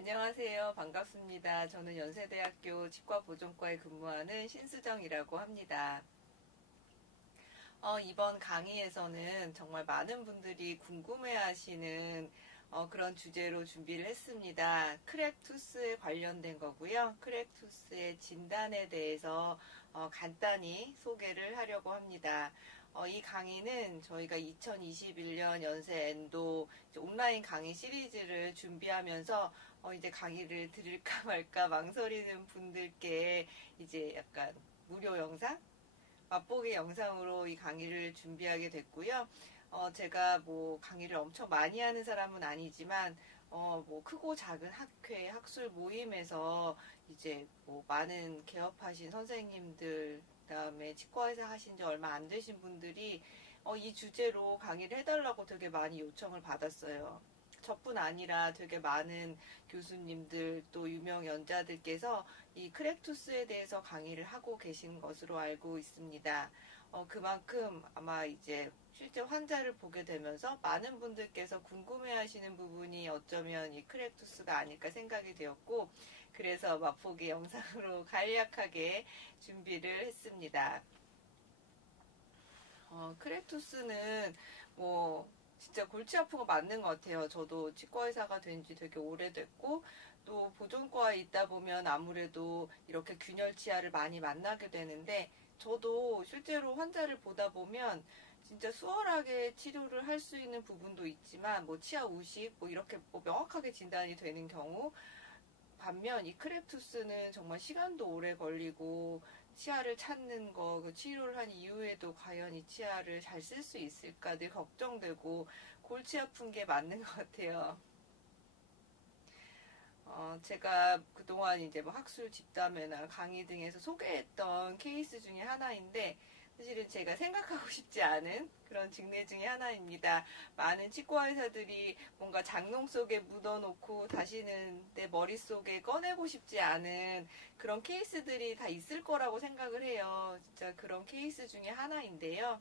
안녕하세요. 반갑습니다. 저는 연세대학교 치과보존과에 근무하는 신수정이라고 합니다. 이번 강의에서는 정말 많은 분들이 궁금해하시는 그런 주제로 준비를 했습니다. 크랙투스에 관련된 거고요. 크랙투스의 진단에 대해서 간단히 소개를 하려고 합니다. 이 강의는 저희가 2021년 연세 엔도 온라인 강의 시리즈를 준비하면서 이제 강의를 들을까 말까 망설이는 분들께 이제 약간 무료 영상? 맛보기 영상으로 이 강의를 준비하게 됐고요. 제가 뭐 강의를 엄청 많이 하는 사람은 아니지만, 뭐 크고 작은 학회, 학술 모임에서 이제 뭐 많은 개업하신 선생님들, 그다음에 치과의사 하신 지 얼마 안 되신 분들이 이 주제로 강의를 해달라고 되게 많이 요청을 받았어요. 저뿐 아니라 되게 많은 교수님들 또 유명 연자들께서 이 크랙투스에 대해서 강의를 하고 계신 것으로 알고 있습니다. 그만큼 아마 이제 실제 환자를 보게 되면서 많은 분들께서 궁금해하시는 부분이 어쩌면 이 크랙투스가 아닐까 생각이 되었고, 그래서 맛보기 영상으로 간략하게 준비를 했습니다. 크랙투스는 뭐 진짜 골치 아픈 거 맞는 것 같아요. 저도 치과의사가 된 지 되게 오래됐고, 또 보존과에 있다 보면 아무래도 이렇게 균열 치아를 많이 만나게 되는데, 저도 실제로 환자를 보다 보면 진짜 수월하게 치료를 할 수 있는 부분도 있지만, 뭐 치아 우식, 뭐 이렇게 뭐 명확하게 진단이 되는 경우, 반면 이 크랙투스는 정말 시간도 오래 걸리고 치아를 찾는 거, 그 치료를 한 이후에도 과연 이 치아를 잘 쓸 수 있을까 늘 걱정되고 골치 아픈 게 맞는 것 같아요. 제가 그동안 이제 뭐 학술 집담회나 강의 등에서 소개했던 케이스 중에 하나인데, 사실은 제가 생각하고 싶지 않은 그런 직례 중에 하나입니다. 많은 치과 의사들이 뭔가 장롱 속에 묻어놓고 다시는 내 머릿속에 꺼내고 싶지 않은 그런 케이스들이 다 있을 거라고 생각을 해요. 진짜 그런 케이스 중에 하나인데요.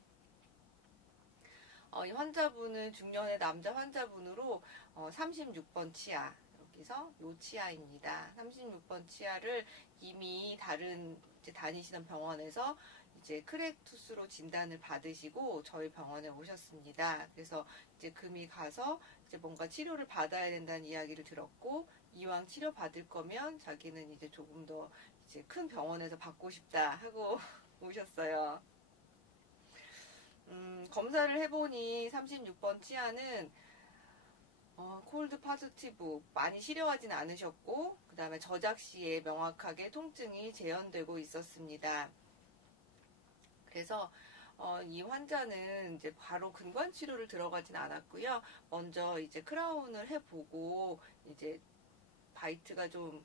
이 환자분은 중년의 남자 환자분으로 36번 치아, 여기서 요 치아입니다. 36번 치아를 이미 다른 이제 다니시던 병원에서 이제 크랙투스로 진단을 받으시고 저희 병원에 오셨습니다. 그래서 이제 금이 가서 이제 뭔가 치료를 받아야 된다는 이야기를 들었고, 이왕 치료 받을 거면 자기는 이제 조금 더 이제 큰 병원에서 받고 싶다 하고 오셨어요. 검사를 해보니 36번 치아는 콜드 파지티브 많이 시려하진 않으셨고, 그 다음에 저작 시에 명확하게 통증이 재현되고 있었습니다. 그래서 이 환자는 이제 바로 근관 치료를 들어가진 않았고요. 먼저 이제 크라운을 해보고 이제 바이트가 좀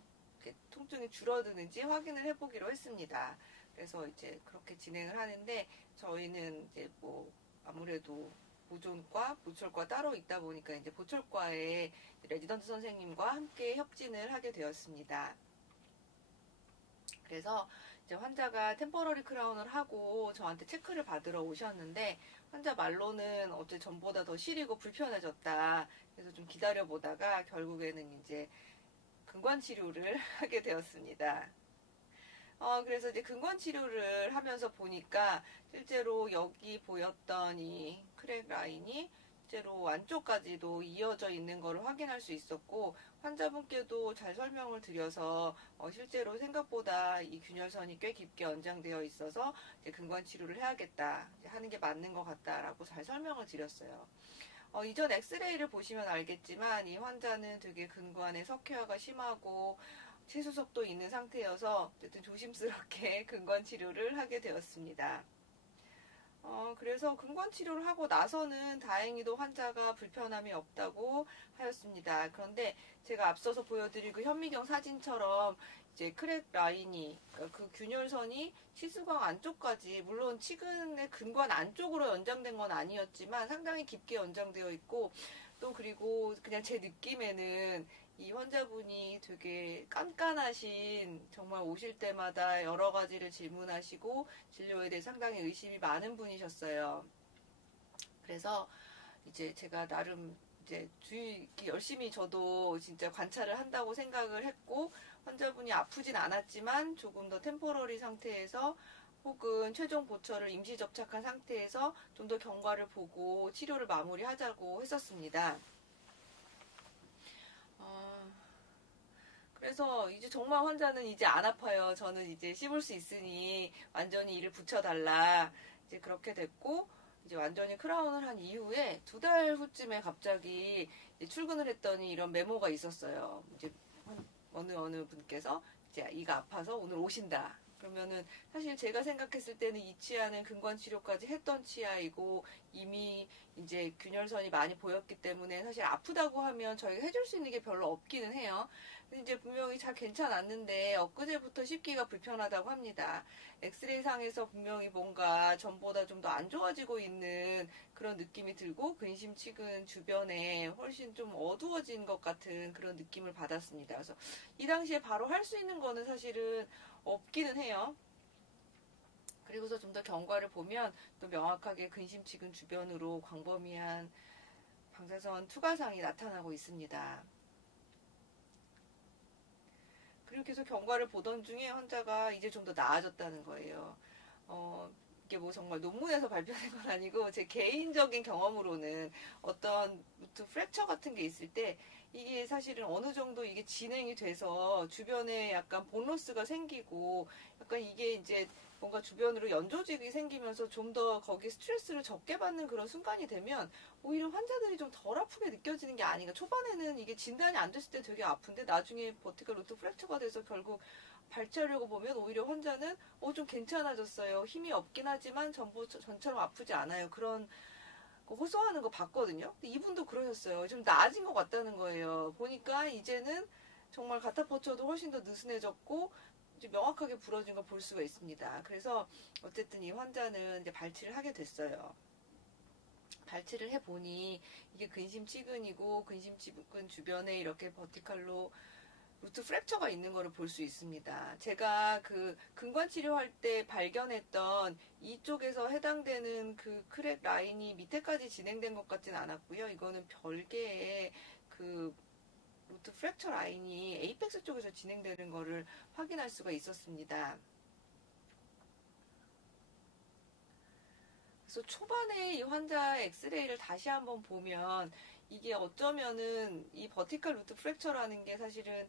통증이 줄어드는지 확인을 해보기로 했습니다. 그래서 이제 그렇게 진행을 하는데, 저희는 이제 뭐 아무래도 보존과 보철과 따로 있다 보니까 이제 보철과의 레지던트 선생님과 함께 협진을 하게 되었습니다. 그래서 이제 환자가 템퍼러리 크라운을 하고 저한테 체크를 받으러 오셨는데, 환자 말로는 어째 전보다 더 시리고 불편해졌다. 그래서 좀 기다려 보다가 결국에는 이제 근관 치료를 하게 되었습니다. 그래서 이제 근관 치료를 하면서 보니까 실제로 여기 보였던 이 크랙 라인이 실제로 안쪽까지도 이어져 있는 것을 확인할 수 있었고, 환자분께도 잘 설명을 드려서 실제로 생각보다 이 균열선이 꽤 깊게 연장되어 있어서 이제 근관 치료를 해야겠다, 이제 하는 게 맞는 것 같다라고 잘 설명을 드렸어요. 이전 엑스레이를 보시면 알겠지만 이 환자는 되게 근관에 석회화가 심하고 치수석도 있는 상태여서 어쨌든 조심스럽게 근관 치료를 하게 되었습니다. 그래서 근관 치료를 하고 나서는 다행히도 환자가 불편함이 없다고 하였습니다. 그런데 제가 앞서서 보여드린 그 현미경 사진처럼 이제 크랙 라인이, 그러니까 그 균열선이 치수광 안쪽까지, 물론 치근의 근관 안쪽으로 연장된 건 아니었지만 상당히 깊게 연장되어 있고, 또 그리고 그냥 제 느낌에는 이 환자분이 되게 깐깐하신, 정말 오실 때마다 여러 가지를 질문하시고 진료에 대해 상당히 의심이 많은 분이셨어요. 그래서 이제 제가 나름 이제 이렇게 열심히 저도 진짜 관찰을 한다고 생각을 했고, 환자분이 아프진 않았지만 조금 더 템포러리 상태에서 혹은 최종 보철을 임시 접착한 상태에서 좀 더 경과를 보고 치료를 마무리하자고 했었습니다. 그래서 이제 정말 환자는 이제 안 아파요. 저는 이제 씹을 수 있으니 완전히 이를 붙여달라. 이제 그렇게 됐고, 이제 완전히 크라운을 한 이후에 2달 후쯤에 갑자기 출근을 했더니 이런 메모가 있었어요. 이제 어느 분께서 이제 이가 아파서 오늘 오신다. 그러면은 사실 제가 생각했을 때는 이 치아는 근관 치료까지 했던 치아이고 이미 이제 균열선이 많이 보였기 때문에 사실 아프다고 하면 저희가 해줄 수 있는 게 별로 없기는 해요. 근데 이제 분명히 잘 괜찮았는데 엊그제부터 씹기가 불편하다고 합니다. 엑스레이 상에서 분명히 뭔가 전보다 좀 더 안 좋아지고 있는 그런 느낌이 들고 근심 치근 주변에 훨씬 좀 어두워진 것 같은 그런 느낌을 받았습니다. 그래서 이 당시에 바로 할 수 있는 거는 사실은 없기는 해요. 그리고서 좀 더 경과를 보면 또 명확하게 근심치근 주변으로 광범위한 방사선 투과상이 나타나고 있습니다. 그리고 계속 경과를 보던 중에 환자가 이제 좀 더 나아졌다는 거예요. 이게 뭐 정말 논문에서 발표된 건 아니고 제 개인적인 경험으로는 어떤 루트 프랙처 같은 게 있을 때 이게 사실은 어느 정도 이게 진행이 돼서 주변에 약간 본로스가 생기고 약간 이게 이제 뭔가 주변으로 연조직이 생기면서 좀 더 거기 스트레스를 적게 받는 그런 순간이 되면 오히려 환자들이 좀 덜 아프게 느껴지는 게 아닌가. 초반에는 이게 진단이 안 됐을 때 되게 아픈데 나중에 버티컬 루트 프랙처가 돼서 결국 발치하려고 보면 오히려 환자는 좀 괜찮아졌어요. 힘이 없긴 하지만 전처럼 아프지 않아요. 그런 거 호소하는 거 봤거든요. 근데 이분도 그러셨어요. 좀 나아진 것 같다는 거예요. 보니까 이제는 정말 가타포처도 훨씬 더 느슨해졌고 이제 명확하게 부러진 걸 볼 수가 있습니다. 그래서 어쨌든 이 환자는 이제 발치를 하게 됐어요. 발치를 해보니 이게 근심치근이고 근심치근 주변에 이렇게 버티컬로 루트 프랙처가 있는 거를 볼 수 있습니다. 제가 그 근관 치료할 때 발견했던 이쪽에서 해당되는 그 크랙 라인이 밑에까지 진행된 것 같진 않았고요. 이거는 별개의 그 루트 프랙처 라인이 에이펙스 쪽에서 진행되는 거를 확인할 수가 있었습니다. 그래서 초반에 이 환자 엑스레이를 다시 한번 보면 이게 어쩌면은 이 버티컬 루트 프랙처라는 게 사실은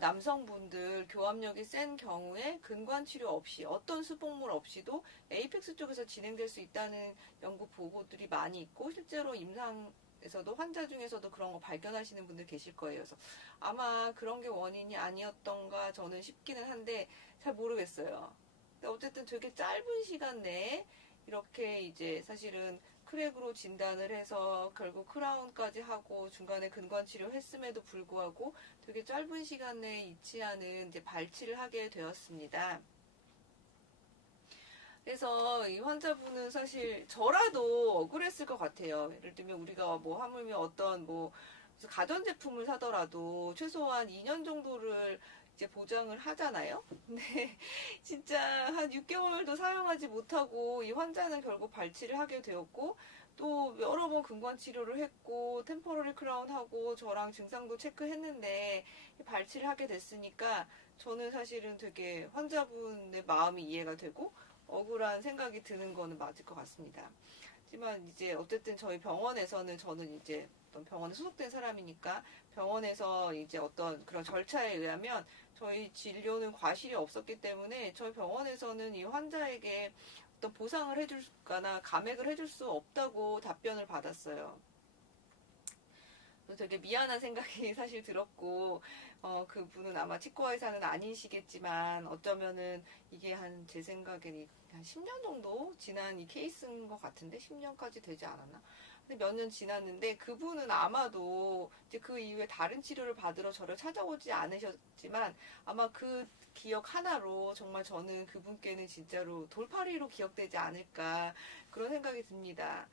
남성분들 교합력이 센 경우에 근관 치료 없이 어떤 수복물 없이도 에이펙스 쪽에서 진행될 수 있다는 연구 보고들이 많이 있고 실제로 임상에서도 환자 중에서도 그런 거 발견하시는 분들 계실 거예요. 그래서 아마 그런 게 원인이 아니었던가 저는 싶기는 한데 잘 모르겠어요. 근데 어쨌든 되게 짧은 시간 내에 이렇게 이제 사실은 크랙으로 진단을 해서 결국 크라운까지 하고 중간에 근관 치료했음에도 불구하고 되게 짧은 시간 내에 이 치아는 이제 발치를 하게 되었습니다. 그래서 이 환자분은 사실 저라도 억울했을 것 같아요. 예를 들면 우리가 뭐 하물며 어떤 뭐 가전제품을 사더라도 최소한 2년 정도를 이제 보장을 하잖아요. 근데 진짜 한 6개월도 사용하지 못하고 이 환자는 결국 발치를 하게 되었고 또 여러 번 근관 치료를 했고 템포러리 크라운 하고 저랑 증상도 체크했는데 발치를 하게 됐으니까 저는 사실은 되게 환자분의 마음이 이해가 되고 억울한 생각이 드는 거는 맞을 것 같습니다. 하지만 이제 어쨌든 저희 병원에서는 저는 이제 어떤 병원에 소속된 사람이니까 병원에서 이제 어떤 그런 절차에 의하면 저희 진료는 과실이 없었기 때문에 저희 병원에서는 이 환자에게 어떤 보상을 해줄거나 감액을 해줄 수 없다고 답변을 받았어요. 되게 미안한 생각이 사실 들었고 그분은 아마 치과 의사는 아니시겠지만 어쩌면은 이게 제 생각에는 한 10년 정도 지난 이 케이스인 것 같은데 10년까지 되지 않았나? 근데 몇 년 지났는데 그분은 아마도 이제 그 이후에 다른 치료를 받으러 저를 찾아오지 않으셨지만 아마 그 기억 하나로 정말 저는 그분께는 진짜로 돌팔이로 기억되지 않을까 그런 생각이 듭니다.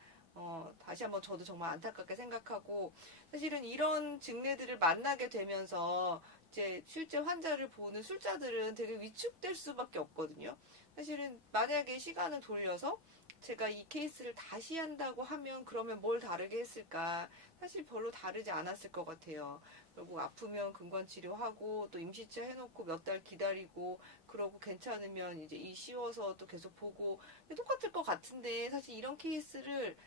다시 한번 저도 정말 안타깝게 생각하고 사실은 이런 증례들을 만나게 되면서 이제 실제 환자를 보는 술자들은 되게 위축될 수밖에 없거든요. 사실은 만약에 시간을 돌려서 제가 이 케이스를 다시 한다고 하면 그러면 뭘 다르게 했을까? 사실 별로 다르지 않았을 것 같아요. 결국 아프면 근관 치료하고 또 임시치 해놓고 몇 달 기다리고 그러고 괜찮으면 이제 이 씌워서 또 계속 보고 똑같을 것 같은데 사실 이런 케이스를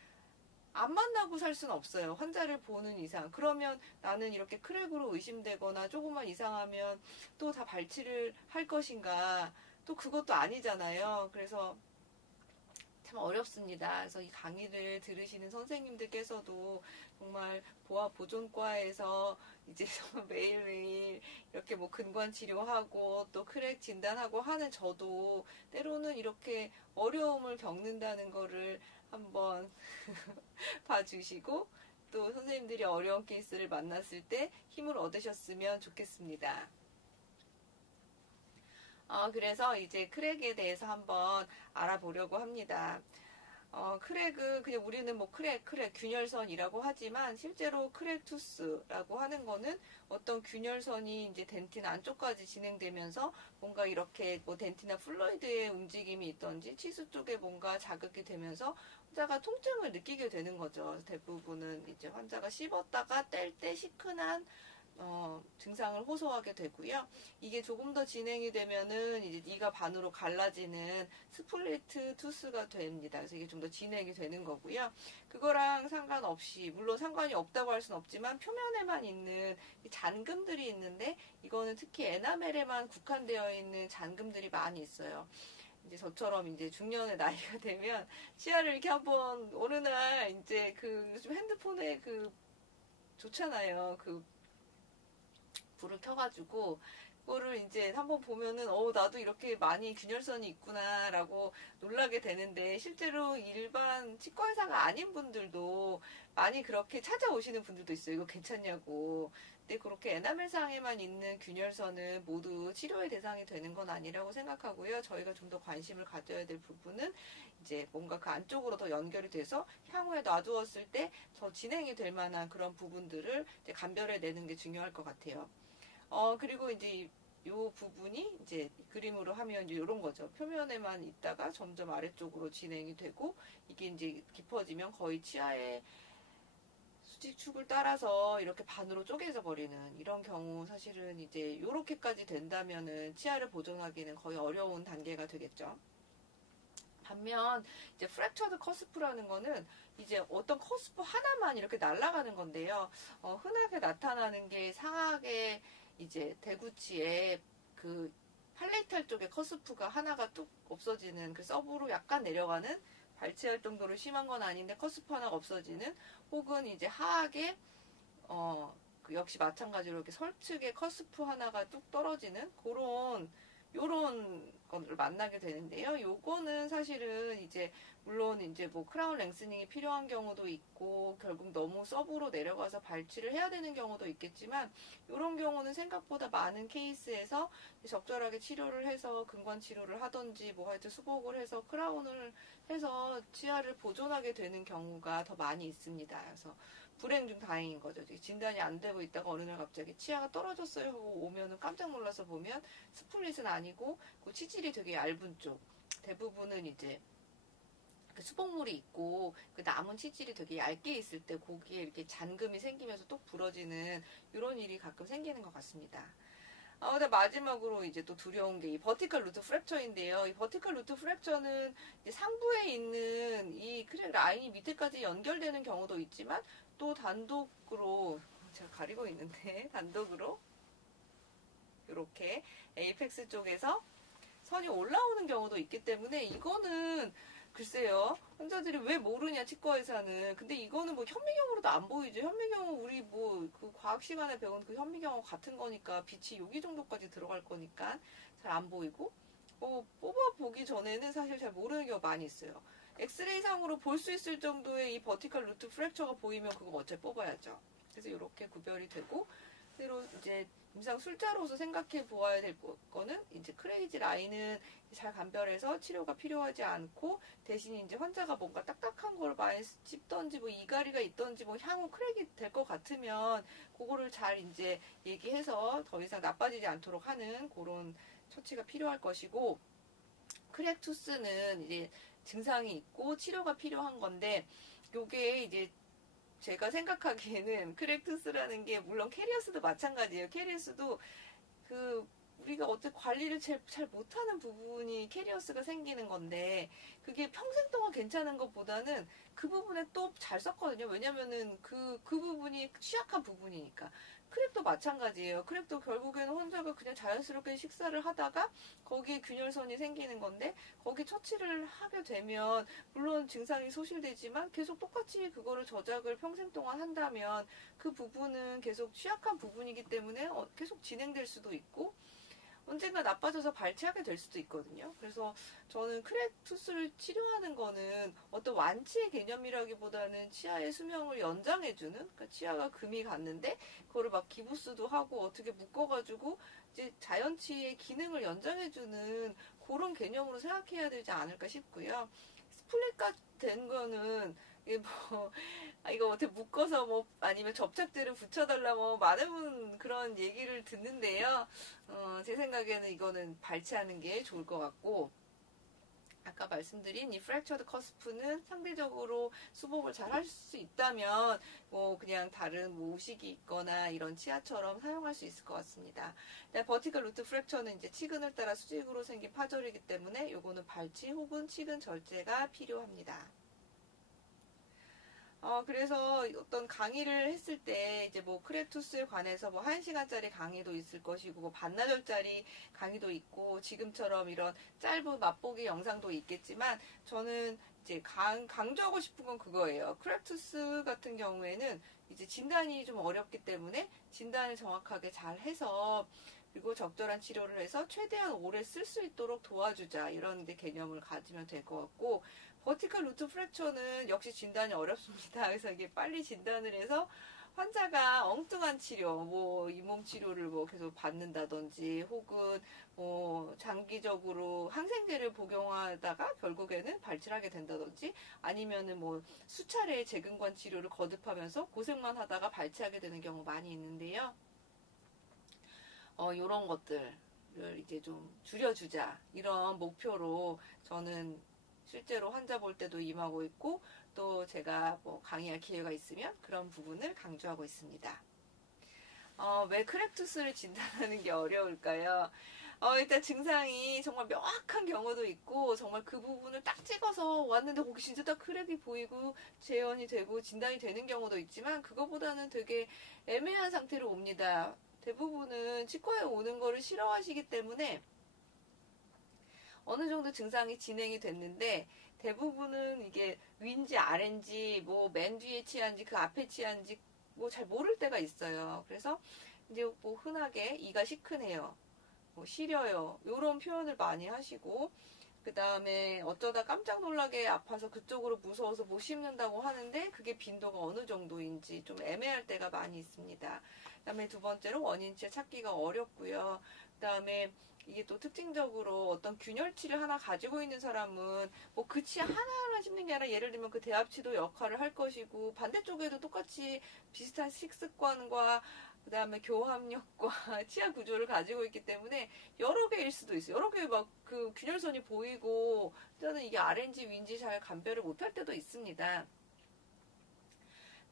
안 만나고 살 수는 없어요. 환자를 보는 이상. 그러면 나는 이렇게 크랙으로 의심되거나 조금만 이상하면 또 다 발치를 할 것인가. 또 그것도 아니잖아요. 그래서 참 어렵습니다. 그래서 이 강의를 들으시는 선생님들께서도 정말 보아보존과에서 이제 정말 매일매일 이렇게 뭐 근관 치료하고 또 크랙 진단하고 하는 저도 때로는 이렇게 어려움을 겪는다는 거를 한번 봐주시고 또 선생님들이 어려운 케이스를 만났을 때 힘을 얻으셨으면 좋겠습니다. 그래서 이제 크랙에 대해서 한번 알아보려고 합니다. 크랙은 그냥 우리는 뭐 크랙, 균열선이라고 하지만 실제로 크랙 투스라고 하는 거는 어떤 균열선이 이제 덴틴 안쪽까지 진행되면서 뭔가 이렇게 뭐 덴틴이나 플루이드의 움직임이 있던지 치수 쪽에 뭔가 자극이 되면서 환자가 통증을 느끼게 되는 거죠. 대부분은 이제 환자가 씹었다가 뗄 때 시큰한 증상을 호소하게 되고요. 이게 조금 더 진행이 되면은 이제 이가 반으로 갈라지는 스플리트 투스가 됩니다. 그래서 이게 좀 더 진행이 되는 거고요. 그거랑 상관없이, 물론 상관이 없다고 할 수는 없지만 표면에만 있는 잔금들이 있는데 이거는 특히 에나멜에만 국한되어 있는 잔금들이 많이 있어요. 이제 저처럼 이제 중년의 나이가 되면 치아를 이렇게 한번 어느 날 이제 그 요즘 핸드폰에 그 좋잖아요. 그 불을 켜가지고 그거를 이제 한번 보면은 나도 이렇게 많이 균열선이 있구나라고 놀라게 되는데 실제로 일반 치과 의사가 아닌 분들도 많이 그렇게 찾아오시는 분들도 있어요. 이거 괜찮냐고. 근데 그렇게 에나멜상에만 있는 균열선은 모두 치료의 대상이 되는 건 아니라고 생각하고요. 저희가 좀 더 관심을 가져야 될 부분은 이제 뭔가 그 안쪽으로 더 연결이 돼서 향후에 놔두었을 때 더 진행이 될 만한 그런 부분들을 이제 감별해내는 게 중요할 것 같아요. 그리고 이제 요 부분이 이제 그림으로 하면 이제 이런 거죠. 표면에만 있다가 점점 아래쪽으로 진행이 되고 이게 이제 깊어지면 거의 치아의 수직축을 따라서 이렇게 반으로 쪼개져 버리는 이런 경우 사실은 이제 요렇게까지 된다면은 치아를 보존하기는 거의 어려운 단계가 되겠죠. 반면 이제 프랙처드 커스프라는 거는 이제 어떤 커스프 하나만 이렇게 날아가는 건데요. 흔하게 나타나는 게 상악의 이제 대구치에 그 팔레이탈 쪽에 커스프가 하나가 뚝 없어지는 그 서브로 약간 내려가는 발치할 정도로 심한 건 아닌데 커스프 하나가 없어지는 혹은 이제 하악에 그 역시 마찬가지로 이렇게 설측에 커스프 하나가 뚝 떨어지는 요런 거를 만나게 되는데요. 요거는 사실은 이제 물론 이제 뭐 크라운 랭스닝이 필요한 경우도 있고 결국 너무 서브로 내려가서 발치를 해야 되는 경우도 있겠지만 요런 경우는 생각보다 많은 케이스에서 적절하게 치료를 해서 근관 치료를 하든지 뭐 하여튼 수복을 해서 크라운을 해서 치아를 보존하게 되는 경우가 더 많이 있습니다. 그래서 불행 중 다행인 거죠. 진단이 안 되고 있다가 어느 날 갑자기 치아가 떨어졌어요 하고 오면은 깜짝 놀라서 보면 스플릿은 아니고 그 치질이 되게 얇은 쪽. 대부분은 이제 그 수복물이 있고 그 남은 치질이 되게 얇게 있을 때 거기에 이렇게 잔금이 생기면서 또 부러지는 이런 일이 가끔 생기는 것 같습니다. 근데 마지막으로 이제 또 두려운 게 이 버티컬 루트 프랙처인데요. 이 버티컬 루트 프랙처는 이제 상부에 있는 이 크랙 라인이 밑에까지 연결되는 경우도 있지만 또 단독으로 제가 가리고 있는데 단독으로 이렇게 에이펙스 쪽에서 선이 올라오는 경우도 있기 때문에 이거는 글쎄요. 환자들이 왜 모르냐 치과의사는. 근데 이거는 뭐 현미경으로도 안 보이죠. 현미경은 우리 뭐 그 과학 시간에 배운 그 현미경하고 같은 거니까 빛이 여기 정도까지 들어갈 거니까 잘 안 보이고 뽑아보기 전에는 사실 잘 모르는 경우가 많이 있어요. 엑스레이 상으로 볼 수 있을 정도의 이 버티컬 루트 프랙처가 보이면 그거 어차피 뽑아야죠. 그래서 이렇게 구별이 되고 새로 이제 임상 술자로서 생각해 보아야 될 거는 이제 크레이지 라인은 잘 감별해서 치료가 필요하지 않고 대신 이제 환자가 뭔가 딱딱한 걸 많이 씹던지 뭐 이가리가 있던지 뭐 향후 크랙이 될 것 같으면 그거를 잘 이제 얘기해서 더 이상 나빠지지 않도록 하는 그런 처치가 필요할 것이고 크랙 투스는 이제 증상이 있고 치료가 필요한 건데, 요게 이제 제가 생각하기에는 크랙투스라는 게 물론 캐리어스도 마찬가지예요. 캐리어스도 우리가 어떻게 관리를 잘 못하는 부분이 캐리어스가 생기는 건데, 그게 평생 동안 괜찮은 것보다는 그 부분에 또 잘 썼거든요. 왜냐면은 그 부분이 취약한 부분이니까. 크랙도 마찬가지예요. 크랙도 결국에는 환자가 그냥 자연스럽게 식사를 하다가 거기에 균열선이 생기는 건데, 거기 처치를 하게 되면 물론 증상이 소실되지만 계속 똑같이 그거를 저작을 평생 동안 한다면 그 부분은 계속 취약한 부분이기 때문에 계속 진행될 수도 있고, 언젠가 나빠져서 발치하게 될 수도 있거든요. 그래서 저는 크랙투스를 치료하는 거는 어떤 완치의 개념이라기보다는 치아의 수명을 연장해주는, 그러니까 치아가 금이 갔는데 그거를 막 기부스도 하고 어떻게 묶어가지고 이제 자연치의 기능을 연장해주는 그런 개념으로 생각해야 되지 않을까 싶고요. 스플릿가 된 거는 이게 이거 어떻게 묶어서 아니면 접착제를 붙여달라 많은 그런 얘기를 듣는데요. 제 생각에는 이거는 발치하는 게 좋을 것 같고, 아까 말씀드린 이 프랙처드 커스프는 상대적으로 수복을 잘 할 수 있다면 그냥 다른 우식이 있거나 이런 치아처럼 사용할 수 있을 것 같습니다. 버티컬 루트 프랙처는 이제 치근을 따라 수직으로 생긴 파절이기 때문에 요거는 발치 혹은 치근 절제가 필요합니다. 그래서 어떤 강의를 했을 때 이제 크랙투스에 관해서 1시간짜리 강의도 있을 것이고 반나절짜리 강의도 있고 지금처럼 이런 짧은 맛보기 영상도 있겠지만, 저는 이제 강조하고 싶은 건 그거예요. 크랙투스 같은 경우에는 이제 진단이 좀 어렵기 때문에 진단을 정확하게 잘 해서, 그리고 적절한 치료를 해서 최대한 오래 쓸 수 있도록 도와주자, 이런 데 개념을 가지면 될 것 같고, 버티컬 루트 프랙처는 역시 진단이 어렵습니다. 그래서 이게 빨리 진단을 해서 환자가 엉뚱한 치료, 잇몸 치료를 계속 받는다든지, 혹은 장기적으로 항생제를 복용하다가 결국에는 발치를 하게 된다든지, 아니면은 수차례의 재근관 치료를 거듭하면서 고생만 하다가 발치하게 되는 경우 많이 있는데요. 요런 것들을 이제 좀 줄여주자, 이런 목표로 저는 실제로 환자 볼 때도 임하고 있고, 또 제가 강의할 기회가 있으면 그런 부분을 강조하고 있습니다. 왜 크랙투스를 진단하는 게 어려울까요? 일단 증상이 정말 명확한 경우도 있고, 정말 그 부분을 딱 찍어서 왔는데 거기 진짜 딱 크랙이 보이고 재현이 되고 진단이 되는 경우도 있지만, 그거보다는 되게 애매한 상태로 옵니다. 대부분은 치과에 오는 거를 싫어하시기 때문에 어느 정도 증상이 진행이 됐는데, 대부분은 이게 위인지 아래인지 맨 뒤에 치아인지 그 앞에 치아인지 잘 모를 때가 있어요. 그래서 이제 흔하게 이가 시큰해요, 시려요, 이런 표현을 많이 하시고, 그 다음에 어쩌다 깜짝 놀라게 아파서 그쪽으로 무서워서 못 씹는다고 하는데 그게 빈도가 어느 정도인지 좀 애매할 때가 많이 있습니다. 그 다음에 두 번째로 원인치 찾기가 어렵고요. 그 다음에 이게 또 특징적으로 어떤 균열치를 하나 가지고 있는 사람은 그 치아 하나하나 씹는 게 아니라, 예를 들면 그 대합치도 역할을 할 것이고, 반대쪽에도 똑같이 비슷한 식습관과 그 다음에 교합력과 치아 구조를 가지고 있기 때문에 여러 개일 수도 있어요. 여러 개 그 균열선이 보이고, 저는 이게 아래인지 위인지 잘 감별을 못할 때도 있습니다.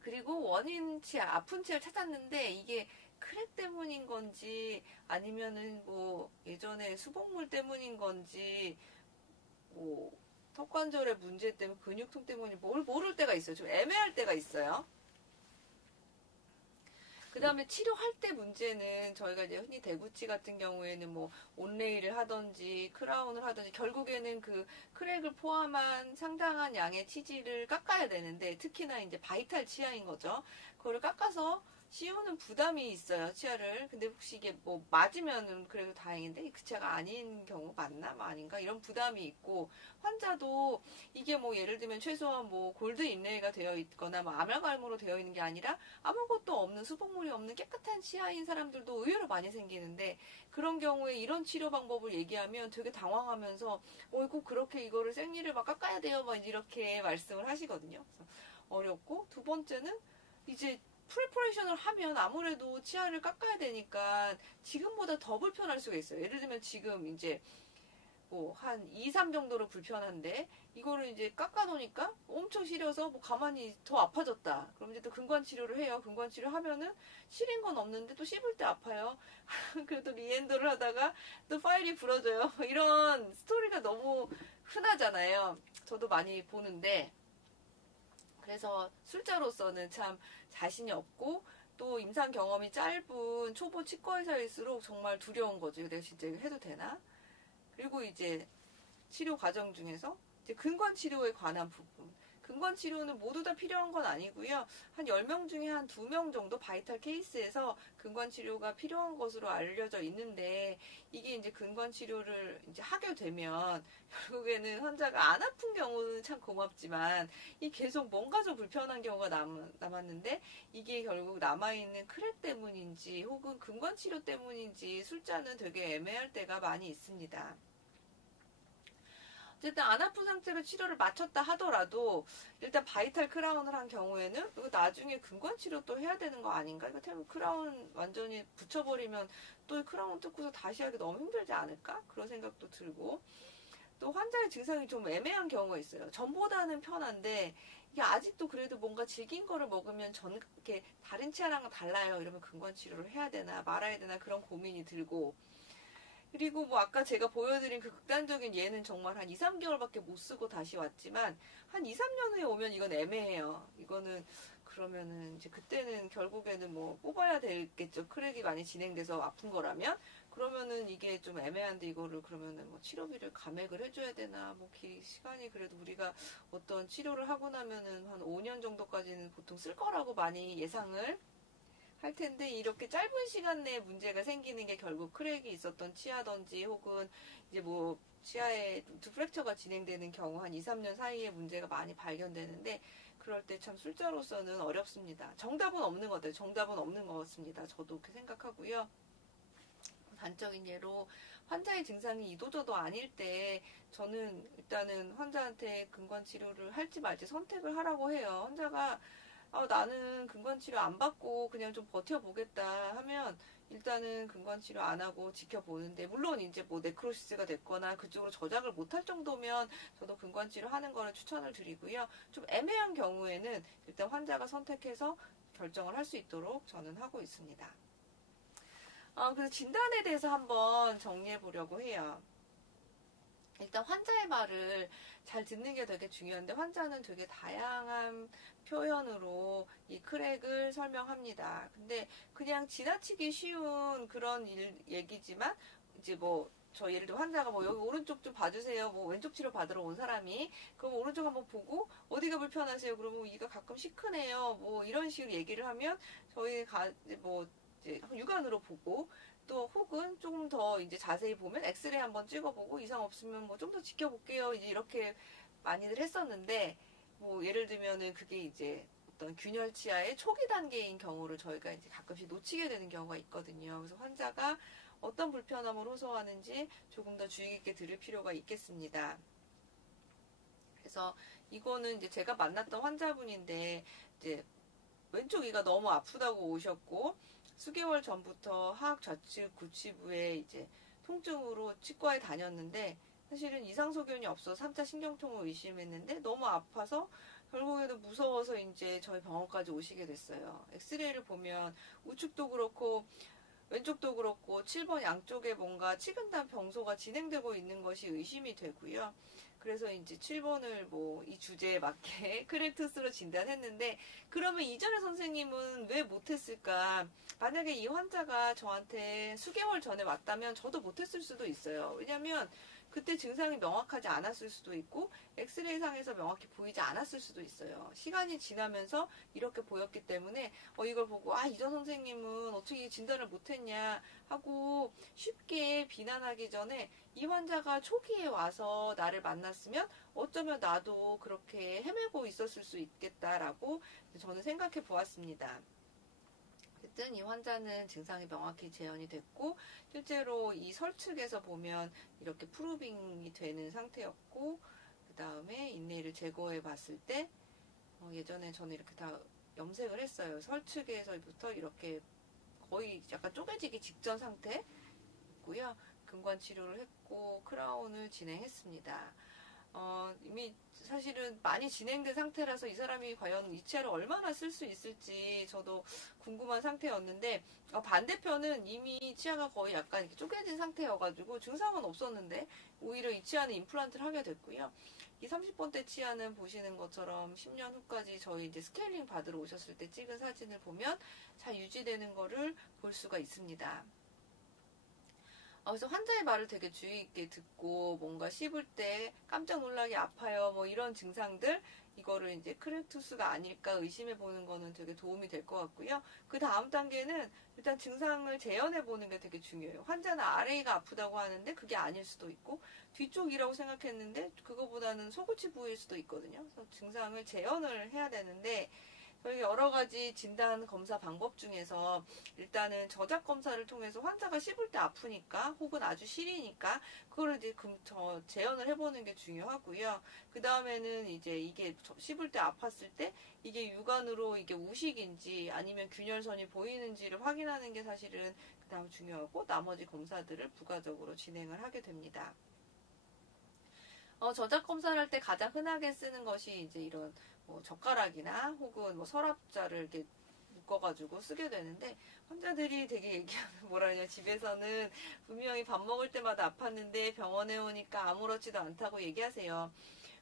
그리고 원인 치아, 아픈 치아를 찾았는데 이게 크랙 때문인 건지 아니면은 예전에 수복물 때문인 건지 턱관절의 문제 때문에 근육통 때문에 모를 때가 있어요. 좀 애매할 때가 있어요. 그 다음에 치료할 때 문제는 저희가 이제 흔히 대구치 같은 경우에는 온레이를 하든지 크라운을 하든지 결국에는 그 크랙을 포함한 상당한 양의 치질을 깎아야 되는데, 특히나 이제 바이탈 치아인 거죠. 그거를 깎아서 씌우는 부담이 있어요, 치아를. 근데 혹시 이게 맞으면은 그래도 다행인데 그 치아가 아닌 경우 맞나? 아닌가? 이런 부담이 있고, 환자도 이게 예를 들면 최소한 골드 인레이가 되어 있거나 아말감으로 되어 있는 게 아니라 아무것도 없는, 수복물이 없는 깨끗한 치아인 사람들도 의외로 많이 생기는데, 그런 경우에 이런 치료 방법을 얘기하면 되게 당황하면서 꼭 그렇게 이거를 생리를 깎아야 돼요? 이렇게 말씀을 하시거든요. 그래서 어렵고, 두 번째는 이제 프리퍼레이션을 하면 아무래도 치아를 깎아야 되니까 지금보다 더 불편할 수가 있어요. 예를 들면 지금 이제 뭐 한 2, 3 정도로 불편한데 이거를 이제 깎아놓으니까 엄청 시려서 뭐 가만히 더 아파졌다. 그럼 이제 또 근관 치료를 해요. 근관 치료 하면은 시린 건 없는데 또 씹을 때 아파요. 그래도 리엔더를 하다가 또 파일이 부러져요. 이런 스토리가 너무 흔하잖아요. 저도 많이 보는데 그래서 술자로서는 참 자신이 없고 또 임상 경험이 짧은 초보 치과 의사일수록 정말 두려운 거죠. 내가 진짜 이거 해도 되나? 그리고 이제 치료 과정 중에서 이제 근관 치료에 관한 부분. 근관 치료는 모두 다 필요한 건 아니고요. 한 10명 중에 한 2명 정도 바이탈 케이스에서 근관 치료가 필요한 것으로 알려져 있는데 이게 이제 근관 치료를 이제 하게 되면 결국에는 환자가 안 아픈 경우는 참 고맙지만 이 계속 뭔가 좀 불편한 경우가 남았는데 이게 결국 남아있는 크랙 때문인지 혹은 근관 치료 때문인지 숫자는 되게 애매할 때가 많이 있습니다. 어쨌든 안 아픈 상태로 치료를 마쳤다 하더라도 일단 바이탈 크라운을 한 경우에는 이거 나중에 근관 치료 또 해야 되는 거 아닌가? 이거 크라운 완전히 붙여버리면 또 크라운 뜯고서 다시 하기 너무 힘들지 않을까? 그런 생각도 들고 또 환자의 증상이 좀 애매한 경우가 있어요. 전보다는 편한데 이게 아직도 그래도 뭔가 질긴 거를 먹으면 이렇게 다른 치아랑은 달라요. 이러면 근관 치료를 해야 되나 말아야 되나 그런 고민이 들고 그리고 뭐 아까 제가 보여드린 그 극단적인 예는 정말 한 2, 3개월밖에 못 쓰고 다시 왔지만 한 2, 3년 후에 오면 이건 애매해요. 이거는 그러면은 이제 그때는 결국에는 뭐 뽑아야 되겠죠. 크랙이 많이 진행돼서 아픈 거라면 그러면은 이게 좀 애매한데 이거를 그러면은 뭐 치료비를 감액을 해줘야 되나 뭐 시간이 그래도 우리가 어떤 치료를 하고 나면은 한 5년 정도까지는 보통 쓸 거라고 많이 예상을 할 텐데 이렇게 짧은 시간 내에 문제가 생기는 게 결국 크랙이 있었던 치아든지 혹은 이제 뭐 치아에 프랙처가 진행되는 경우 한 2, 3년 사이에 문제가 많이 발견되는데 그럴 때 참 술자로서는 어렵습니다. 정답은 없는 것 같아요. 정답은 없는 것 같습니다. 저도 그렇게 생각하고요. 단적인 예로 환자의 증상이 이도저도 아닐 때 저는 일단은 환자한테 근관 치료를 할지 말지 선택을 하라고 해요. 환자가 나는 근관치료 안 받고 그냥 좀 버텨보겠다 하면 일단은 근관치료 안 하고 지켜보는데 물론 이제 뭐 네크로시스가 됐거나 그쪽으로 저작을 못할 정도면 저도 근관치료 하는 거를 추천을 드리고요. 좀 애매한 경우에는 일단 환자가 선택해서 결정을 할 수 있도록 저는 하고 있습니다. 그래서 진단에 대해서 한번 정리해 보려고 해요. 일단 환자의 말을 잘 듣는 게 되게 중요한데 환자는 되게 다양한 표현으로 이 크랙을 설명합니다. 근데 그냥 지나치기 쉬운 그런 얘기지만 이제 뭐 저 예를 들어 환자가 뭐 여기 오른쪽 좀 봐주세요. 뭐 왼쪽 치료 받으러 온 사람이 그럼 오른쪽 한번 보고 어디가 불편하세요? 그러면 이가 가끔 시큰해요. 뭐 이런 식으로 얘기를 하면 저희 뭐 이제 육안으로 보고 또 혹은 조금 더 이제 자세히 보면 엑스레이 한번 찍어보고 이상 없으면 뭐 좀 더 지켜볼게요. 이제 이렇게 많이들 했었는데 뭐 예를 들면은 그게 이제 어떤 균열 치아의 초기 단계인 경우를 저희가 이제 가끔씩 놓치게 되는 경우가 있거든요. 그래서 환자가 어떤 불편함을 호소하는지 조금 더 주의 깊게 들을 필요가 있겠습니다. 그래서 이거는 이제 제가 만났던 환자분인데 이제 왼쪽 이가 너무 아프다고 오셨고 수개월 전부터 하악 좌측 구치부에 이제 통증으로 치과에 다녔는데 사실은 이상소견이 없어 3차 신경통을 의심했는데 너무 아파서 결국에는 무서워서 이제 저희 병원까지 오시게 됐어요. 엑스레이를 보면 우측도 그렇고 왼쪽도 그렇고 7번 양쪽에 뭔가 치근단 병소가 진행되고 있는 것이 의심이 되고요. 그래서 이제 7번을 뭐 이 주제에 맞게 크랙투스로 진단했는데 그러면 이전에 선생님은 왜 못했을까? 만약에 이 환자가 저한테 수개월 전에 왔다면 저도 못했을 수도 있어요. 왜냐면 그때 증상이 명확하지 않았을 수도 있고 엑스레이상에서 명확히 보이지 않았을 수도 있어요. 시간이 지나면서 이렇게 보였기 때문에 이걸 보고 이전 선생님은 어떻게 진단을 못했냐 하고 쉽게 비난하기 전에 이 환자가 초기에 와서 나를 만났으면 어쩌면 나도 그렇게 헤매고 있었을 수 있겠다라고 저는 생각해 보았습니다. 어쨌든 이 환자는 증상이 명확히 재현이 됐고 실제로 이 설측에서 보면 이렇게 프루빙이 되는 상태였고 그 다음에 인레이를 제거해 봤을 때 예전에 저는 이렇게 다 염색을 했어요. 설측에서부터 이렇게 거의 약간 쪼개지기 직전 상태고요. 근관 치료를 했고 크라운을 진행했습니다. 이미 사실은 많이 진행된 상태라서 이 사람이 과연 이 치아를 얼마나 쓸 수 있을지 저도 궁금한 상태였는데, 반대편은 이미 치아가 거의 약간 이렇게 쪼개진 상태여가지고 증상은 없었는데 오히려 이 치아는 임플란트를 하게 됐고요. 이 30번대 치아는 보시는 것처럼 10년 후까지 저희 이제 스케일링 받으러 오셨을 때 찍은 사진을 보면 잘 유지되는 거를 볼 수가 있습니다. 그래서 환자의 말을 되게 주의 있게 듣고 뭔가 씹을 때 깜짝 놀라게 아파요. 뭐 이런 증상들, 이거를 이제 크레투스가 아닐까 의심해 보는 거는 되게 도움이 될 것 같고요. 그 다음 단계는 일단 증상을 재현해 보는 게 되게 중요해요. 환자는 아래가 아프다고 하는데 그게 아닐 수도 있고, 뒤쪽이라고 생각했는데 그거보다는 소구치 부위일 수도 있거든요. 그래서 증상을 재현을 해야 되는데, 저희 여러 가지 진단 검사 방법 중에서 일단은 저작 검사를 통해서 환자가 씹을 때 아프니까 혹은 아주 시리니까 그거를 이제 재현을 해보는 게 중요하고요. 그 다음에는 이제 이게 씹을 때 아팠을 때 이게 육안으로 이게 우식인지 아니면 균열선이 보이는지를 확인하는 게 사실은 그 다음 중요하고, 나머지 검사들을 부가적으로 진행을 하게 됩니다. 저작 검사를 할 때 가장 흔하게 쓰는 것이 이제 이런 뭐 젓가락이나 혹은 뭐 서랍자를 이렇게 묶어가지고 쓰게 되는데, 환자들이 되게 얘기하는 뭐라 하냐, 집에서는 분명히 밥 먹을 때마다 아팠는데 병원에 오니까 아무렇지도 않다고 얘기하세요.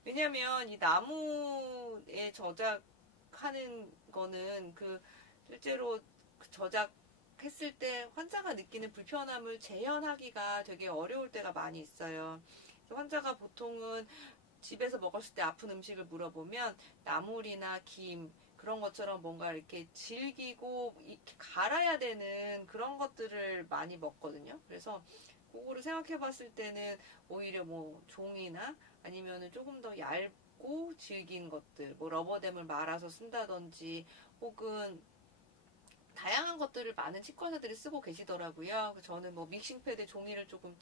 왜냐면 이 나무에 저작하는 거는 실제로 저작했을 때 환자가 느끼는 불편함을 재현하기가 되게 어려울 때가 많이 있어요. 환자가 보통은 집에서 먹었을 때 아픈 음식을 물어보면 나물이나 김 그런 것처럼 뭔가 이렇게 질기고 이렇게 갈아야 되는 그런 것들을 많이 먹거든요. 그래서 그거를 생각해 봤을 때는 오히려 뭐 종이나 아니면은 조금 더 얇고 질긴 것들, 뭐 러버댐을 말아서 쓴다든지 혹은 다양한 것들을 많은 치과의사들이 쓰고 계시더라고요. 저는 뭐 믹싱패드 종이를 조금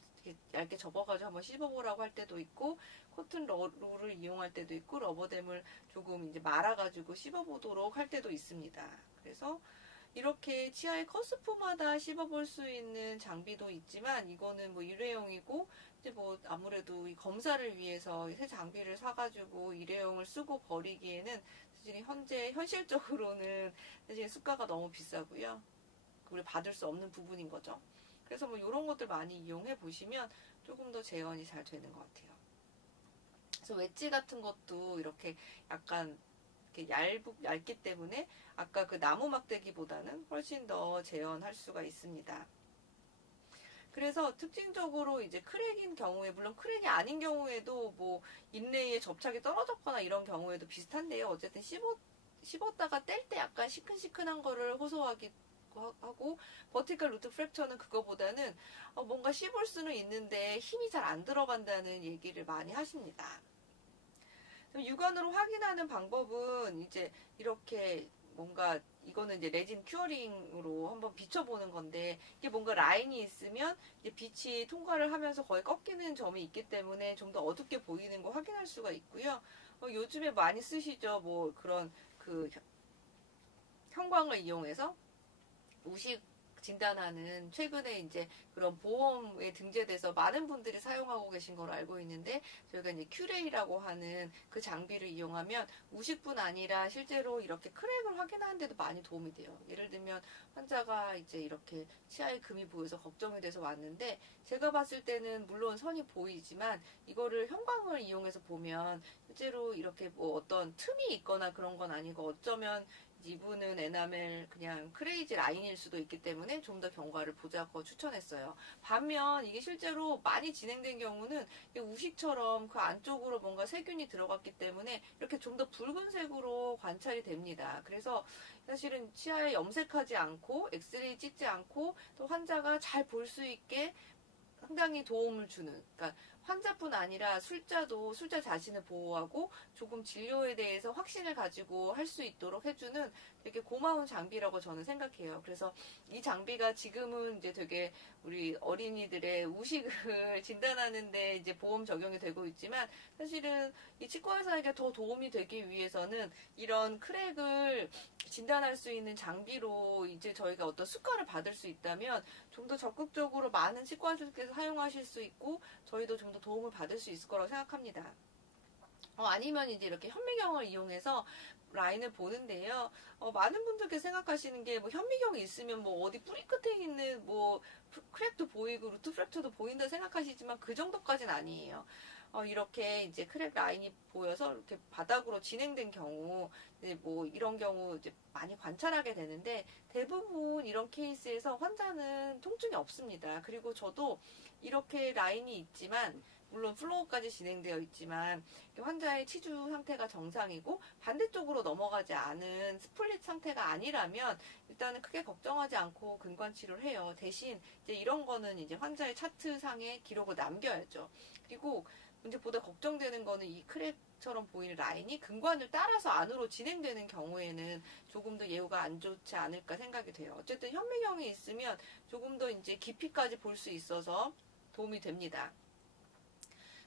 얇게 접어가지고 한번 씹어보라고 할 때도 있고, 코튼 롤을 이용할 때도 있고, 러버댐을 조금 이제 말아가지고 씹어보도록 할 때도 있습니다. 그래서 이렇게 치아의 컷스프마다 씹어볼 수 있는 장비도 있지만, 이거는 뭐 일회용이고, 이제 뭐 아무래도 이 검사를 위해서 새 장비를 사가지고 일회용을 쓰고 버리기에는 사실 현실적으로는 사실 수가가 너무 비싸고요. 그걸 받을 수 없는 부분인 거죠. 그래서 뭐 이런 것들 많이 이용해 보시면 조금 더 재현이 잘 되는 것 같아요. 그래서 웨지 같은 것도 이렇게 약간 이렇게 얇기 때문에 아까 그 나무 막대기보다는 훨씬 더 재현할 수가 있습니다. 그래서 특징적으로 이제 크랙인 경우에, 물론 크랙이 아닌 경우에도 뭐 인레이에 접착이 떨어졌거나 이런 경우에도 비슷한데요. 어쨌든 씹었다가 뗄 때 약간 시큰시큰한 거를 호소하기도 하고, 버티컬 루트 프랙처는 그거보다는 뭔가 씹을 수는 있는데 힘이 잘 안 들어간다는 얘기를 많이 하십니다. 육안으로 확인하는 방법은 이제 이렇게 뭔가, 이거는 이제 레진 큐어링으로 한번 비춰보는 건데, 이게 뭔가 라인이 있으면 이제 빛이 통과를 하면서 거의 꺾이는 점이 있기 때문에 좀 더 어둡게 보이는 거 확인할 수가 있고요. 요즘에 많이 쓰시죠. 뭐 그런 형광을 이용해서 우식 진단하는, 최근에 이제 그런 보험에 등재돼서 많은 분들이 사용하고 계신 걸 알고 있는데, 저희가 이제 큐레이라고 하는 그 장비를 이용하면 우식뿐 아니라 실제로 이렇게 크랙을 확인하는 데도 많이 도움이 돼요. 예를 들면 환자가 이제 이렇게 치아에 금이 보여서 걱정이 돼서 왔는데, 제가 봤을 때는 물론 선이 보이지만 이거를 형광을 이용해서 보면 실제로 이렇게 뭐 어떤 틈이 있거나 그런 건 아니고, 어쩌면 이분은 에나멜 그냥 크레이지 라인일 수도 있기 때문에 좀 더 경과를 보자고 추천했어요. 반면 이게 실제로 많이 진행된 경우는 우식처럼 그 안쪽으로 뭔가 세균이 들어갔기 때문에 이렇게 좀 더 붉은색으로 관찰이 됩니다. 그래서 사실은 치아에 염색하지 않고 엑스레이 찍지 않고 또 환자가 잘 볼 수 있게 상당히 도움을 주는, 그러니까 환자뿐 아니라 술자 자신을 보호하고 조금 진료에 대해서 확신을 가지고 할 수 있도록 해주는 되게 고마운 장비라고 저는 생각해요. 그래서 이 장비가 지금은 이제 되게 우리 어린이들의 우식을 진단하는데 이제 보험 적용이 되고 있지만, 사실은 이 치과 의사에게 더 도움이 되기 위해서는 이런 크랙을 진단할 수 있는 장비로 이제 저희가 어떤 수가를 받을 수 있다면 좀 더 적극적으로 많은 치과의사들께서 사용하실 수 있고, 저희도 좀 더 도움을 받을 수 있을 거라고 생각합니다. 아니면 이제 이렇게 현미경을 이용해서 라인을 보는데요. 많은 분들께서 생각하시는 게 뭐 현미경이 있으면 뭐 어디 뿌리 끝에 있는 뭐 크랙도 보이고 루트 프랙처도 보인다 생각하시지만 그 정도까지는 아니에요. 이렇게 이제 크랙 라인이 보여서 이렇게 바닥으로 진행된 경우, 이제 뭐 이런 경우 이제 많이 관찰하게 되는데, 대부분 이런 케이스에서 환자는 통증이 없습니다. 그리고 저도 이렇게 라인이 있지만, 물론 플로어까지 진행되어 있지만 환자의 치주 상태가 정상이고 반대쪽으로 넘어가지 않은 스플릿 상태가 아니라면 일단은 크게 걱정하지 않고 근관 치료를 해요. 대신 이제 이런 거는 이제 환자의 차트상에 기록을 남겨야죠. 그리고 문제보다 걱정되는 거는 이 크랙처럼 보이는 라인이 근관을 따라서 안으로 진행되는 경우에는 조금 더 예후가 안 좋지 않을까 생각이 돼요. 어쨌든 현미경이 있으면 조금 더 이제 깊이까지 볼 수 있어서 도움이 됩니다.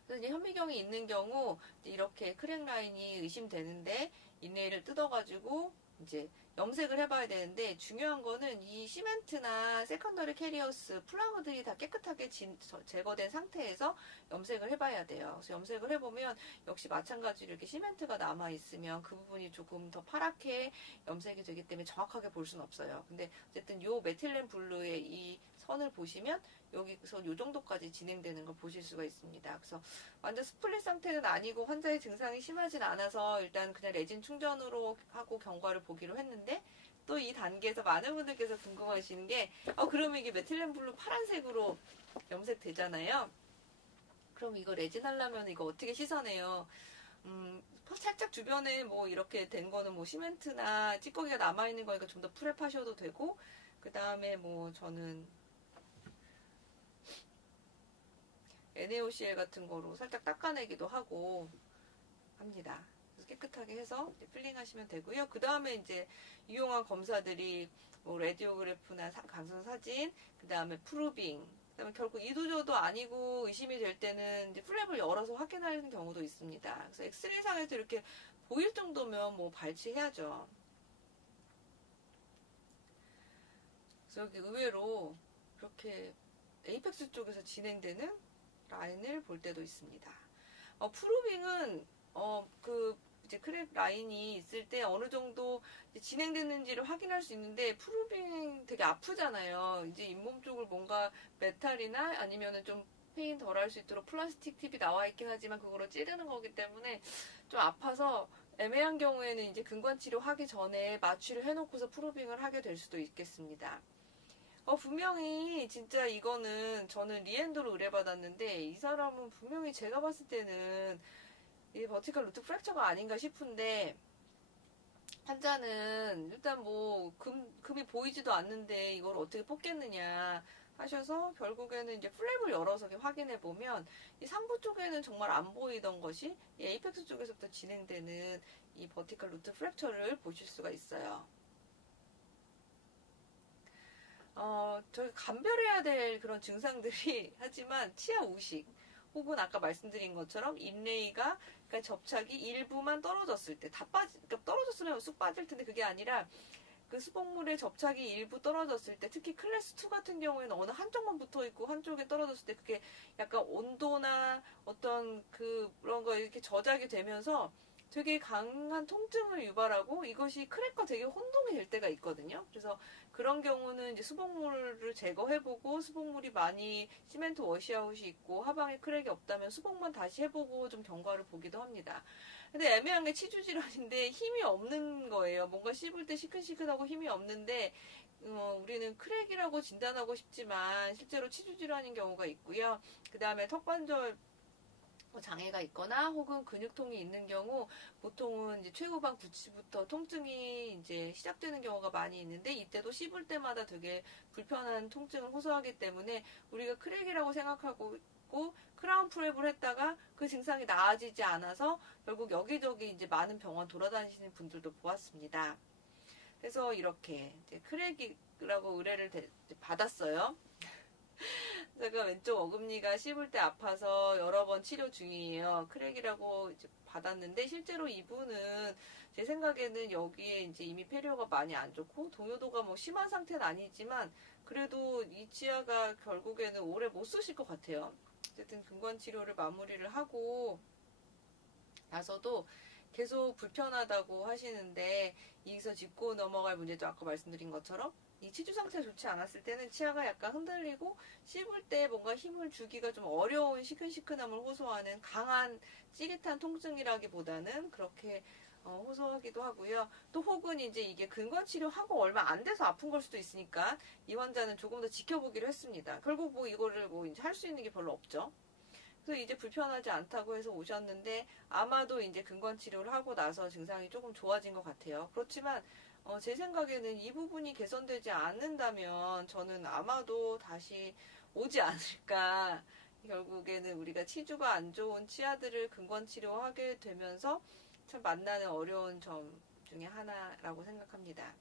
그래서 이제 현미경이 있는 경우 이렇게 크랙 라인이 의심되는데 인레이를 뜯어가지고 이제 염색을 해봐야 되는데, 중요한 거는 이 시멘트나 세컨더리 캐리어스 플라그들이 다 깨끗하게 제거된 상태에서 염색을 해봐야 돼요. 그래서 염색을 해보면 역시 마찬가지로 이렇게 시멘트가 남아있으면 그 부분이 조금 더 파랗게 염색이 되기 때문에 정확하게 볼 수는 없어요. 근데 어쨌든 요 메틸렌 블루의 이 선을 보시면 여기서 요 정도까지 진행되는 걸 보실 수가 있습니다. 그래서 완전 스플릿 상태는 아니고 환자의 증상이 심하진 않아서 일단 그냥 레진 충전으로 하고 경과를 보기로 했는데, 또 이 단계에서 많은 분들께서 궁금하시는 게 그러면 이게 메틸렌 블루 파란색으로 염색되잖아요. 그럼 이거 레진 하려면 이거 어떻게 씻어내요? 살짝 주변에 뭐 이렇게 된 거는 뭐 시멘트나 찌꺼기가 남아있는 거니까 좀 더 프랩하셔도 되고, 그 다음에 뭐 저는 NaOCl 같은 거로 살짝 닦아내기도 하고 합니다. 그래서 깨끗하게 해서 필링 하시면 되고요. 그 다음에 이제 유용한 검사들이 뭐 레디오그래프나 강선 사진, 그 다음에 프루빙, 그 다음에 결국 이도저도 아니고 의심이 될 때는 이제 플랩을 열어서 확인하는 경우도 있습니다. 그래서 엑스레이상에서 이렇게 보일 정도면 뭐 발치해야죠. 그래서 여기 의외로 이렇게 에이펙스 쪽에서 진행되는 라인을 볼 때도 있습니다. 프루빙은 이제 크랙 라인이 있을 때 어느 정도 진행됐는지를 확인할 수 있는데, 프루빙 되게 아프잖아요. 이제 잇몸 쪽을 뭔가 메탈이나 아니면은 좀 페인 덜 할 수 있도록 플라스틱 팁이 나와 있긴 하지만 그거를 찌르는 거기 때문에 좀 아파서 애매한 경우에는 이제 근관 치료 하기 전에 마취를 해놓고서 프루빙을 하게 될 수도 있겠습니다. 분명히 진짜 이거는 저는 리엔도로 의뢰받았는데, 이 사람은 분명히 제가 봤을 때는 이 버티컬 루트 프랙처가 아닌가 싶은데, 환자는 일단 뭐 금이 보이지도 않는데 이걸 어떻게 뽑겠느냐 하셔서 결국에는 이제 플랩을 열어서 확인해 보면 이 상부 쪽에는 정말 안 보이던 것이 이 에이펙스 쪽에서부터 진행되는 이 버티컬 루트 프랙처를 보실 수가 있어요. 저희 감별해야 될 그런 증상들이 하지만 치아 우식 혹은 아까 말씀드린 것처럼 인레이가 그러니까 접착이 일부만 떨어졌을 때 그러니까 떨어졌으면 쑥 빠질 텐데 그게 아니라 그 수복물의 접착이 일부 떨어졌을 때, 특히 클래스 2 같은 경우에는 어느 한쪽만 붙어 있고 한쪽에 떨어졌을 때 그게 약간 온도나 어떤 그런 거 이렇게 저작이 되면서 되게 강한 통증을 유발하고 이것이 크랙과 되게 혼동이 될 때가 있거든요. 그래서 그런 경우는 이제 수복물을 제거해보고, 수복물이 많이 시멘트 워시아웃이 있고 하방에 크랙이 없다면 수복만 다시 해보고 좀 경과를 보기도 합니다. 근데 애매한 게 치주 질환인데 힘이 없는 거예요. 뭔가 씹을 때 시큰시큰하고 힘이 없는데 우리는 크랙이라고 진단하고 싶지만 실제로 치주 질환인 경우가 있고요. 그 다음에 턱관절 장애가 있거나 혹은 근육통이 있는 경우 보통은 이제 최후방 구치부터 통증이 이제 시작되는 경우가 많이 있는데, 이때도 씹을 때마다 되게 불편한 통증을 호소하기 때문에 우리가 크랙이라고 생각하고 있고 크라운 프랩을 했다가 그 증상이 나아지지 않아서 결국 여기저기 이제 많은 병원 돌아다니시는 분들도 보았습니다. 그래서 이렇게 이제 크랙이라고 의뢰를 받았어요. 제가 왼쪽 어금니가 씹을 때 아파서 여러 번 치료 중이에요. 크랙이라고 이제 받았는데 실제로 이분은 제 생각에는 여기에 이제 이미 폐렴가 많이 안 좋고 동요도가 뭐 심한 상태는 아니지만 그래도 이 치아가 결국에는 오래 못 쓰실 것 같아요. 어쨌든 근권 치료를 마무리를 하고 나서도 계속 불편하다고 하시는데 여기서 짚고 넘어갈 문제도 아까 말씀드린 것처럼 이 치주 상태가 좋지 않았을 때는 치아가 약간 흔들리고 씹을 때 뭔가 힘을 주기가 좀 어려운 시큰시큰함을 호소하는 강한 찌릿한 통증이라기보다는 그렇게 호소하기도 하고요. 또 혹은 이제 이게 근권 치료하고 얼마 안 돼서 아픈 걸 수도 있으니까 이 환자는 조금 더 지켜보기로 했습니다. 결국 뭐 이거를 뭐 이제 할 수 있는 게 별로 없죠. 그래서 이제 불편하지 않다고 해서 오셨는데 아마도 이제 근권 치료를 하고 나서 증상이 조금 좋아진 것 같아요. 그렇지만 제 생각에는 이 부분이 개선되지 않는다면 저는 아마도 다시 오지 않을까. 결국에는 우리가 치주가 안 좋은 치아들을 근권 치료하게 되면서 참 만나는 어려운 점 중에 하나라고 생각합니다.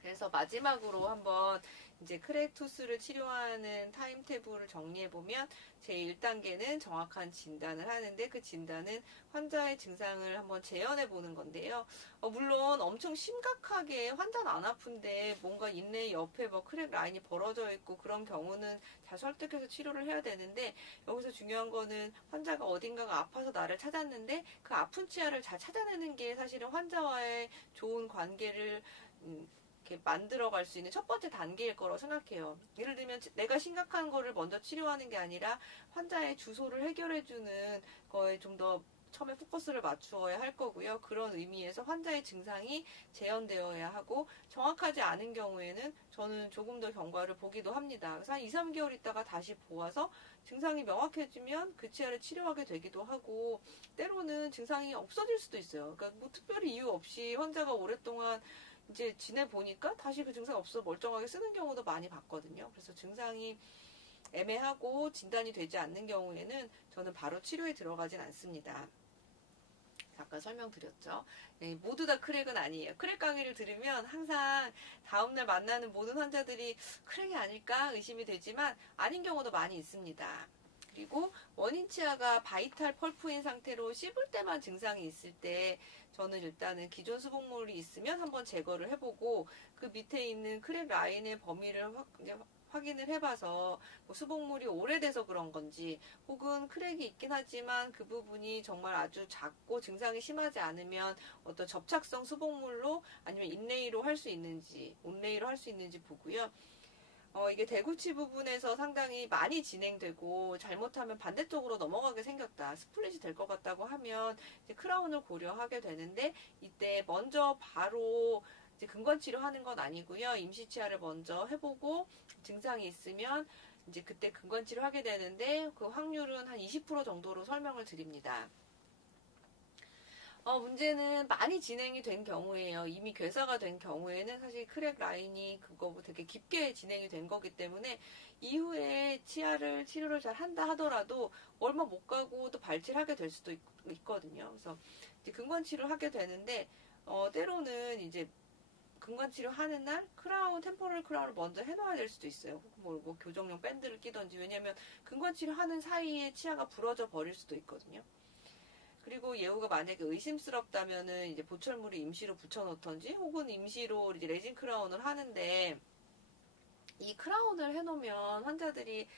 그래서 마지막으로 한번 이제 크랙투스를 치료하는 타임테이블을 정리해보면 제1단계는 정확한 진단을 하는데 그 진단은 환자의 증상을 한번 재현해보는 건데요. 물론 엄청 심각하게 환자는 안 아픈데 뭔가 인내 옆에 뭐 크랙 라인이 벌어져 있고 그런 경우는 잘 설득해서 치료를 해야 되는데 여기서 중요한 거는 환자가 어딘가가 아파서 나를 찾았는데 그 아픈 치아를 잘 찾아내는 게 사실은 환자와의 좋은 관계를 이렇게 만들어갈 수 있는 첫 번째 단계일 거라고 생각해요. 예를 들면 내가 심각한 거를 먼저 치료하는 게 아니라 환자의 주소를 해결해주는 거에 좀 더 처음에 포커스를 맞추어야 할 거고요. 그런 의미에서 환자의 증상이 재현되어야 하고 정확하지 않은 경우에는 저는 조금 더 경과를 보기도 합니다. 그래서 한 2, 3개월 있다가 다시 보아서 증상이 명확해지면 그 치아를 치료하게 되기도 하고 때로는 증상이 없어질 수도 있어요. 그러니까 뭐 특별히 이유 없이 환자가 오랫동안 이제 지내보니까 다시 그 증상 없어 멀쩡하게 쓰는 경우도 많이 봤거든요. 그래서 증상이 애매하고 진단이 되지 않는 경우에는 저는 바로 치료에 들어가진 않습니다. 아까 설명드렸죠. 네, 모두 다 크랙은 아니에요. 크랙 강의를 들으면 항상 다음날 만나는 모든 환자들이 크랙이 아닐까 의심이 되지만 아닌 경우도 많이 있습니다. 그리고 원인 치아가 바이탈 펄프인 상태로 씹을 때만 증상이 있을 때 저는 일단은 기존 수복물이 있으면 한번 제거를 해보고 그 밑에 있는 크랙 라인의 범위를 확인을 해봐서 뭐 수복물이 오래돼서 그런 건지 혹은 크랙이 있긴 하지만 그 부분이 정말 아주 작고 증상이 심하지 않으면 어떤 접착성 수복물로 아니면 인레이로 할 수 있는지 온레이로 할 수 있는지 보고요. 이게 대구치 부분에서 상당히 많이 진행되고 잘못하면 반대쪽으로 넘어가게 생겼다. 스플릿이 될 것 같다고 하면 이제 크라운을 고려하게 되는데 이때 먼저 바로 이제 근권 치료하는 건 아니고요. 임시 치아를 먼저 해보고 증상이 있으면 이제 그때 근권 치료하게 되는데 그 확률은 한 20% 정도로 설명을 드립니다. 문제는 많이 진행이 된 경우에요. 이미 괴사가 된 경우에는 사실 크랙 라인이 그거 되게 깊게 진행이 된 거기 때문에 이후에 치료를 잘 한다 하더라도 얼마 못 가고 또 발치하게 될 수도 있거든요. 그래서 이제 근권 치료를 하게 되는데 때로는 이제 근권 치료하는 날 템포럴 크라운을 먼저 해놔야 될 수도 있어요. 혹은 뭐 교정용 밴드를 끼던지 왜냐면 근권 치료하는 사이에 치아가 부러져 버릴 수도 있거든요. 그리고 예후가 만약에 의심스럽다면은 이제 보철물을 임시로 붙여놓던지 혹은 임시로 이제 레진 크라운을 하는데 이 크라운을 해놓으면 환자들이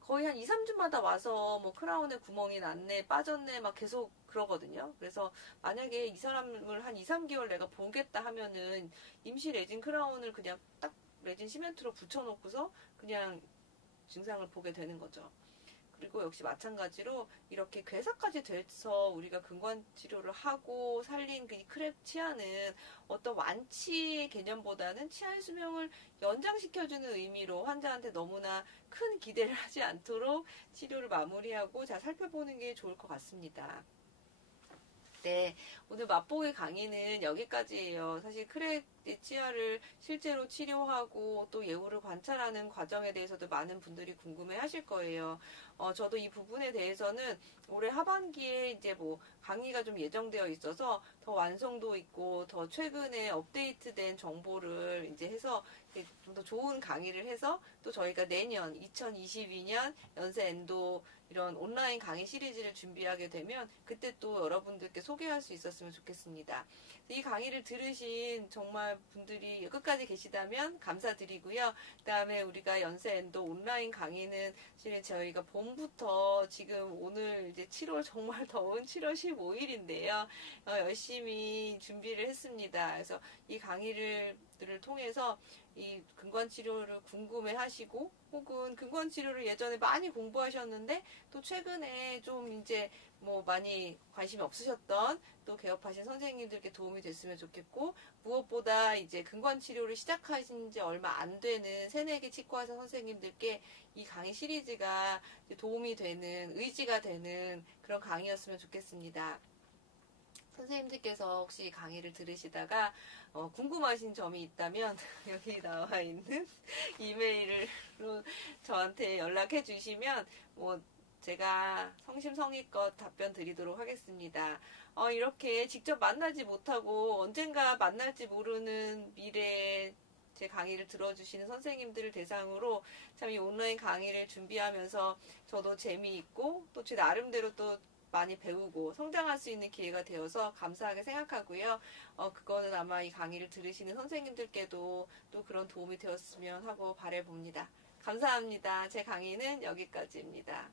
거의 한 2, 3주마다 와서 뭐 크라운에 구멍이 났네, 빠졌네 막 계속 그러거든요. 그래서 만약에 이 사람을 한 2, 3개월 내가 보겠다 하면은 임시 레진 크라운을 그냥 딱 레진 시멘트로 붙여놓고서 그냥 증상을 보게 되는 거죠. 그리고 역시 마찬가지로 이렇게 괴사까지 돼서 우리가 근권 치료를 하고 살린 그 크랙 치아는 어떤 완치의 개념보다는 치아의 수명을 연장시켜주는 의미로 환자한테 너무나 큰 기대를 하지 않도록 치료를 마무리하고 잘 살펴보는 게 좋을 것 같습니다. 네, 오늘 맛보기 강의는 여기까지예요. 사실 크랙 때 치아를 실제로 치료하고 또 예후를 관찰하는 과정에 대해서도 많은 분들이 궁금해 하실 거예요. 저도 이 부분에 대해서는 올해 하반기에 이제 뭐 강의가 좀 예정되어 있어서 더 완성도 있고 더 최근에 업데이트된 정보를 이제 해서 좀 더 좋은 강의를 해서 또 저희가 내년 2022년 연세 엔도 이런 온라인 강의 시리즈를 준비하게 되면 그때 또 여러분들께 소개할 수 있었으면 좋겠습니다. 이 강의를 들으신 정말 분들이 끝까지 계시다면 감사드리고요. 그 다음에 우리가 연세 엔도 온라인 강의는 사실 저희가 봄부터 지금 오늘 이제 7월 정말 더운 7월 15일인데요. 열심히 준비를 했습니다. 그래서 이 강의를 통해서 이 근관치료를 궁금해 하시고 혹은 근관치료를 예전에 많이 공부하셨는데 또 최근에 좀 이제 뭐 많이 관심이 없으셨던 또 개업하신 선생님들께 도움이 됐으면 좋겠고 무엇보다 이제 근관치료를 시작하신 지 얼마 안 되는 새내기 치과의사 선생님들께 이 강의 시리즈가 도움이 되는 의지가 되는 그런 강의였으면 좋겠습니다. 선생님들께서 혹시 강의를 들으시다가 궁금하신 점이 있다면 여기 나와 있는 이메일로 저한테 연락해 주시면 뭐 제가 성심성의껏 답변 드리도록 하겠습니다. 이렇게 직접 만나지 못하고 언젠가 만날지 모르는 미래에 제 강의를 들어주시는 선생님들을 대상으로 참 이 온라인 강의를 준비하면서 저도 재미있고 또 제 나름대로 또 많이 배우고 성장할 수 있는 기회가 되어서 감사하게 생각하고요. 그거는 아마 이 강의를 들으시는 선생님들께도 또 그런 도움이 되었으면 하고 바라봅니다. 감사합니다. 제 강의는 여기까지입니다.